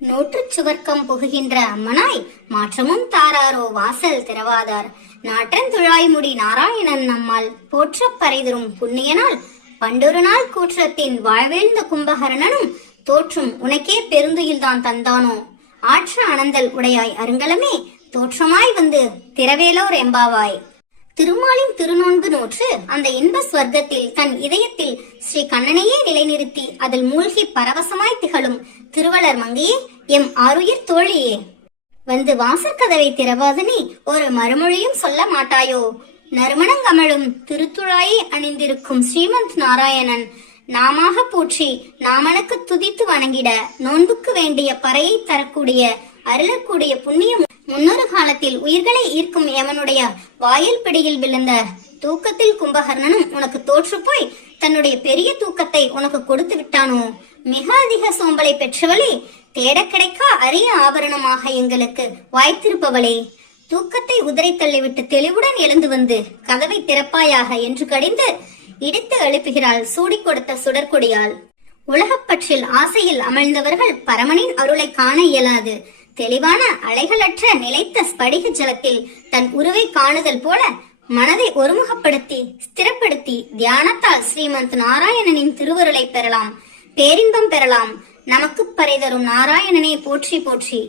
நூற்றுச் சுவர்க்கம் புகுகின்ற அம்மனாய் மாற்றமும் தாராரோ வாசல் திறவாதார். நாற்றந்துழாய்முடி நாராயணன் நம்மால் போற்றப் பறைதரும் புண்ணியனால் பண்டொரு நாள் கூற்றத்தின் வாழ்வேழ்ந்த கும்பகர்ணனும் தோற்றும் உனக்கே பெருந்துயில்தான் தந்தானோ. ஆற்ற அனந்தல் உடையாய் அருங்கலமே தோற்றமாய் வந்து திரவேலோர் எம்பாவாய். திருமாலின் திருநோன்பு நோற்று அந்த இன்ப ஸ்வர்க்கத்தில் தன் இதயத்தில் ஸ்ரீ கண்ணனையே நிலைநிறுத்தி அதில் மூழ்கி பரவசமாய் திகழும் திருவளர் மங்கையே, எம் ஆருயிர் தோழியே, வந்து வாசற்கதவை திறவாதனே ஒரு மறுமொழியும் சொல்ல மாட்டாயோ. நறுமணங்கமழும் திருத்துழாயை அணிந்திருக்கும் ஸ்ரீமந்த் நாராயணன் நாமாக போற்றி நாமனுக்கு துதித்து வணங்கிட நோன்புக்கு வேண்டிய பறையை தரக்கூடிய அருளக்கூடிய புண்ணியம் முன்னொரு காலத்தில் உயிர்களை ஈர்க்கும் எவனுடைய வாயில் பிடியில் விழுந்த தூக்கத்தில் கும்பகர்ணனும் உனக்கு தோற்று போய் தன்னுடைய பெரிய தூக்கத்தை உனக்கு கொடுத்து விட்டானோ. மிக அதிக சோம்பலை பெற்றவளே, தேட கிடைக்கா அரிய ஆபரணமாக எங்களுக்கு வாய்த்திருப்பவளே, தூக்கத்தை உதறி தள்ளிவிட்டு தெளிவுடன் எழுந்து வந்து கதவை திறப்பாயாக என்று கடிந்து இடித்து எழுப்புகிறாள் சூடி கொடுத்த சுடற்கொடியாள். உலகப்பற்றில் ஆசையில் அமிழ்ந்தவர்கள் பரமனின் அருளை காண இயலாது. தெளிவான அலைகளற்ற நிலைத்த ஸ்படிக ஜலத்தில் தன் உருவை காணுதல் போல மனதை ஒருமுகப்படுத்தி ஸ்திரப்படுத்தி தியானத்தால் ஸ்ரீமந்த் நாராயணனின் திருவருளை பெறலாம், பேரின்பம் பெறலாம். நமக்கு பறை தரும் நாராயணனை போற்றி போற்றி.